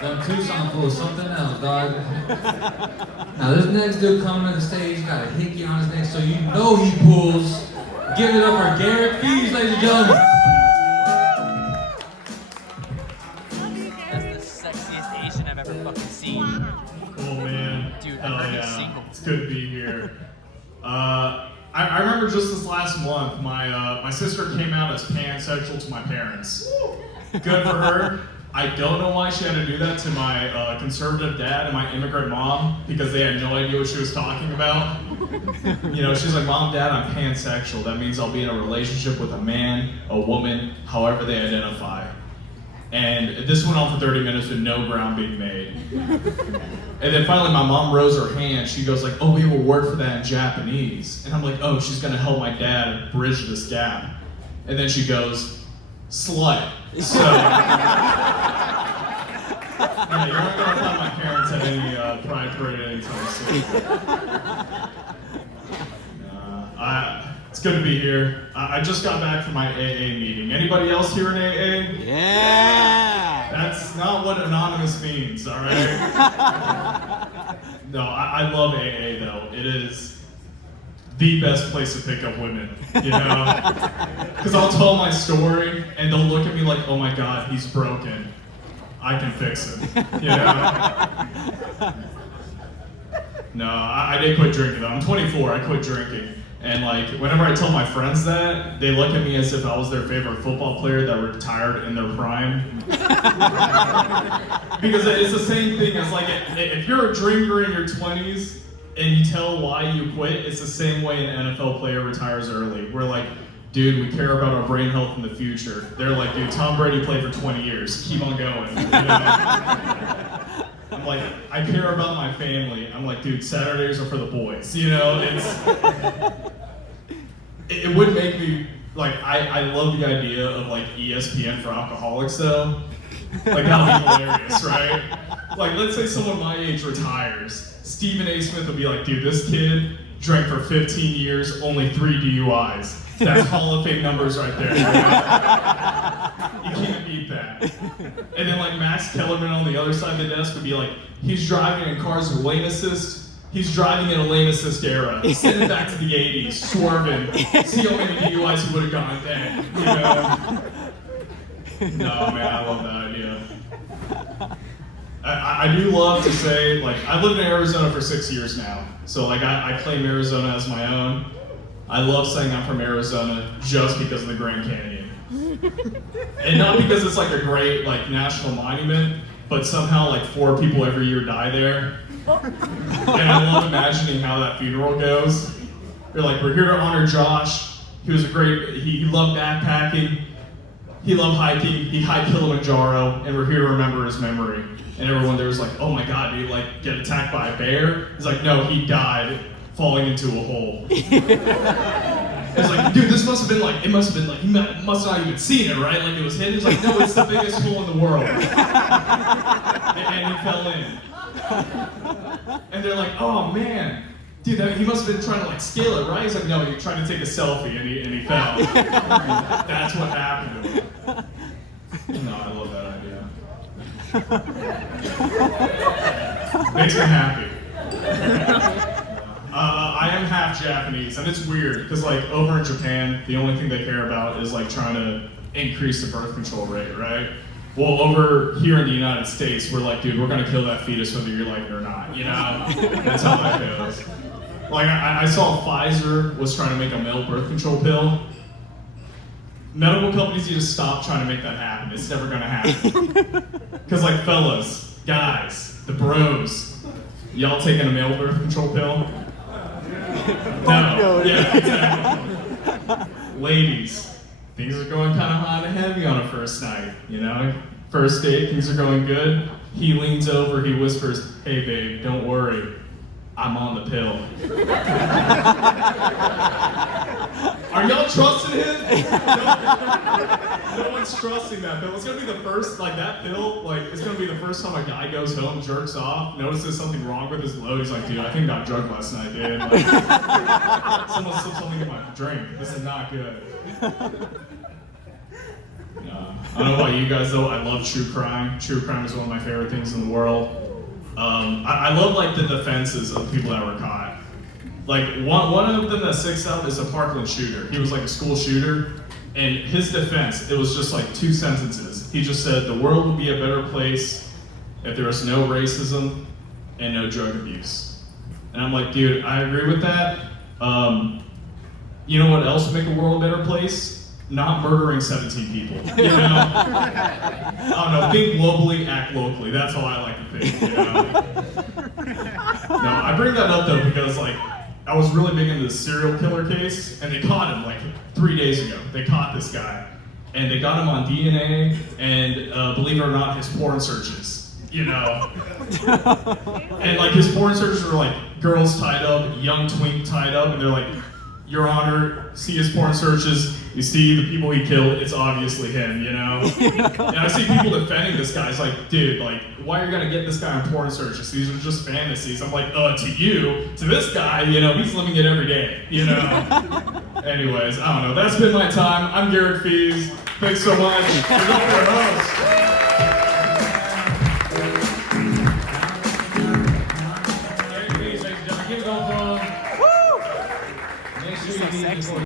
Them Tucson fools, something else, dog. Now this next dude coming to the stage got a hickey on his neck, so you know he pulls. Give it up for Garrick Fies, ladies and gentlemen. That's the sexiest Asian I've ever fucking seen. Cool, man. Dude, hell I heard yeah. he's single. It's good to be here. I remember just this last month, my sister came out as pansexual to my parents. Good for her. I don't know why she had to do that to my conservative dad and my immigrant mom, because they had no idea what she was talking about. You know, she's like, Mom, Dad, I'm pansexual. That means I'll be in a relationship with a man, a woman, however they identify. And this went on for 30 minutes with no ground being made. And then finally my mom rose her hand. She goes like, oh, we have a word for that in Japanese. And I'm like, oh, she's gonna help my dad bridge this gap. And then she goes, slut. So, yeah, you're not gonna find my parents at any pride parade anytime soon. It's good to be here. I just got back from my AA meeting. Anybody else here in AA? Yeah! That's not what anonymous means, all right? No, I love AA though. It is the best place to pick up women, you know? Because I'll tell my story and they'll look at me like, oh my God, he's broken. I can fix him, you know? No, I did quit drinking though. I'm 24, I quit drinking. And like, whenever I tell my friends that, they look at me as if I was their favorite football player that retired in their prime. Because it's the same thing as like, if you're a drinker in your 20s and you tell why you quit, it's the same way an NFL player retires early. We're like, dude, we care about our brain health in the future. They're like, dude, Tom Brady played for 20 years. Keep on going. You know? I'm like, I care about my family. I'm like, dude, Saturdays are for the boys. You know, it would make me, like, I love the idea of like ESPN for alcoholics though. Like, that'd be hilarious, right? Like, let's say someone my age retires. Stephen A. Smith would be like, dude, this kid drank for 15 years, only 3 DUIs. That's Hall of Fame numbers right there. Right? You can't beat that. And then like Max Kellerman on the other side of the desk would be like, he's driving in cars with lane assist. He's driving in a lane assist era. Send it back to the 80s, swerving. See how many DUIs he would have gotten then. You know? No, man, I love that idea. I do love to say, like, I've lived in Arizona for 6 years now. So like I claim Arizona as my own. I love saying I'm from Arizona just because of the Grand Canyon. And not because it's like a great like national monument, but somehow like 4 people every year die there. And I love imagining how that funeral goes. They're like, we're here to honor Josh. He was a great, he loved backpacking, he loved hiking, he hiked Kilimanjaro, and we're here to remember his memory. And everyone there was like, oh my God, did he like get attacked by a bear? He's like, no, he died falling into a hole. It's like, dude, this must have been like, it must have been like, he must not even seen it, right? Like it was hidden. He's like, no, it's the biggest hole in the world. And he fell in. And they're like, oh man, dude, he must have been trying to like scale it, right? He's like, no, he tried to take a selfie and he fell. That's what happened to him. No, I love that idea. Makes me happy. I am half Japanese, and it's weird because like over in Japan, the only thing they care about is like trying to increase the birth control rate, right? Well, over here in the United States, we're like, dude, we're gonna kill that fetus whether you like it or not, you know? That's how that goes. Like I saw Pfizer was trying to make a male birth control pill. Medical companies need to stop trying to make that happen. It's never gonna happen. Because like fellas, guys, the bros, y'all taking a male birth control pill? No. Yeah, exactly. Ladies, things are going kind of hot and heavy on a first night, you know? First date, things are going good. He leans over, he whispers, hey babe, don't worry, I'm on the pill. Are y'all trusting him? No one's trusting that pill. It's gonna be the first, like that pill, like it's gonna be the first time a guy goes home, jerks off, notices something wrong with his load. He's like, dude, I think I got drugged last night, dude. Like, someone slipped something in my drink. This is not good. I don't know about you guys though, I love true crime. True crime is one of my favorite things in the world. I love like the defenses of people that were caught. Like one of them that sticks out is a Parkland shooter. He was like a school shooter, and his defense, it was just like 2 sentences. He just said, the world would be a better place if there was no racism and no drug abuse. And I'm like, dude, I agree with that. You know what else would make the world a better place? Not murdering 17 people, you know? I don't know, think globally, act locally. That's how I like to think, you know? No, I bring that up though because like, I was really big into the serial killer case, and they caught him like 3 days ago. They caught this guy, and they got him on DNA, and believe it or not, his porn searches, you know? And like his porn searches were like girls tied up, young twink tied up, and they're like, Your Honor, see his porn searches, you see the people he killed, it's obviously him, you know? And I see people defending this guy. It's like, dude, like, why are you gonna get this guy on porn searches? These are just fantasies. I'm like, to you, to this guy, you know, he's living it every day, you know? Anyways, I don't know, that's been my time. I'm Garrick Fies. Thanks so much. You're your host.